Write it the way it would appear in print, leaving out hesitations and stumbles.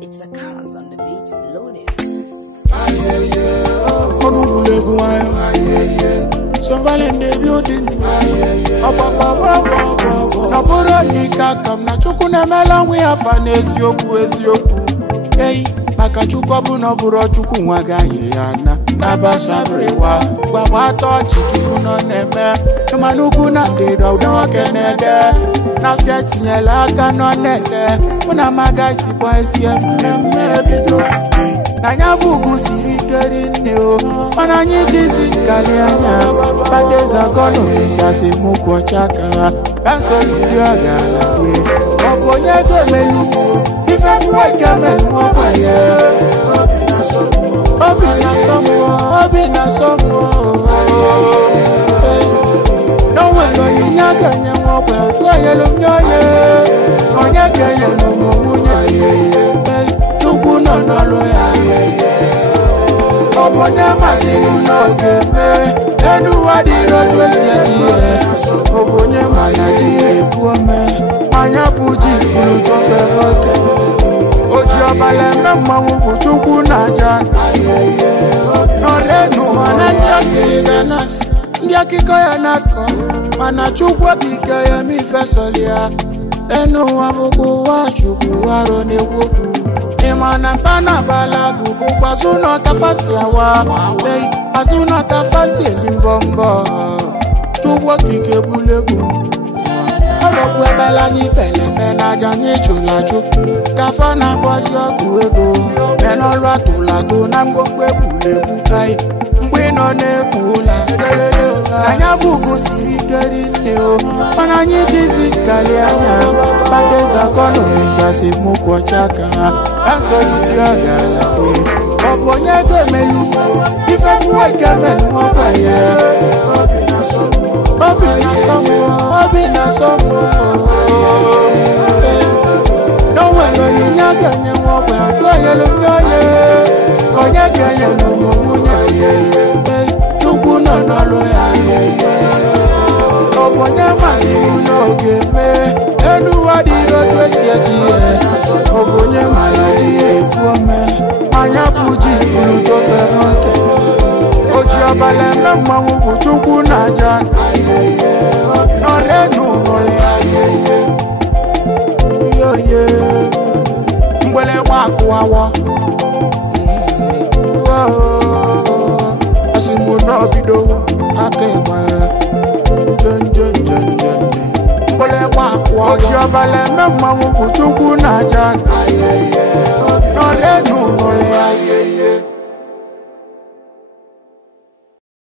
It's the cars on the beats loaded. So in the building. Na chukuna mela we afane eziokwu. Hey, maka chukobu no buro chuku nwaga yana. Na basabrewa, gwa to chikifu no neme. Manuku na dedo do kenede. Na fiati nyela aka no nede. Una magasi boys here neme bido. Na nyabugu siri keri neo. Mana nyikisi nkali anya. Badeza kono misasi muko chaka. Kanso yudia gala we. Obonye gemelu. Ife tuwe gemelu wapaye. Obi na somo. No wendo nyinyaka nyamwape. Tuwe yelo mnyoye. Onyake yelo mmunye. Tuku no nolo ya. Obonye masinu no geme. Enu wadiro twesiye. Obonye manaji epuome. Manya puji ulu tofevote. Oji obale memamu butuku na jan. Norenu mananya siliganas. Ndia kiko ya nako. Mana chukwa kike ya mifesolia. Enu wabuku wa chuku waro ne wuku. Imana pana balagu bukwa zuno kafasi awa. Hey, azuno kafasi elimbombo. Chukwa kike bulegu. Oloku ebela nyi pele mena janye chulaju. Kafana bozi oku ego. Meno lwa tulago na mgongwe bule bukai. Mbwino nekula. Nanya bugu siri geri neo. Mana nyi tizi kali anya. Badeza kono misasi muko chaka. Kanso yudia gala we. Obonye gemelu. Ife tuwe gemelu wapaye. Obi na somo. No wendo nyinyaka nyamwape. Tuwe yelo mnyoye. Onyake yelo mmunye. Tuku no nolo ya. Obonye masinu no geme. Enu wadiro twesiye. Obonye malaji epuome. Manya puji ulu tofevote. Oji obale memamu butuku na jan. Norenu yo mbele waku wawo. Asimu no bido akeba. Mbele waku wawo. Oji obale memamu butuku na jan.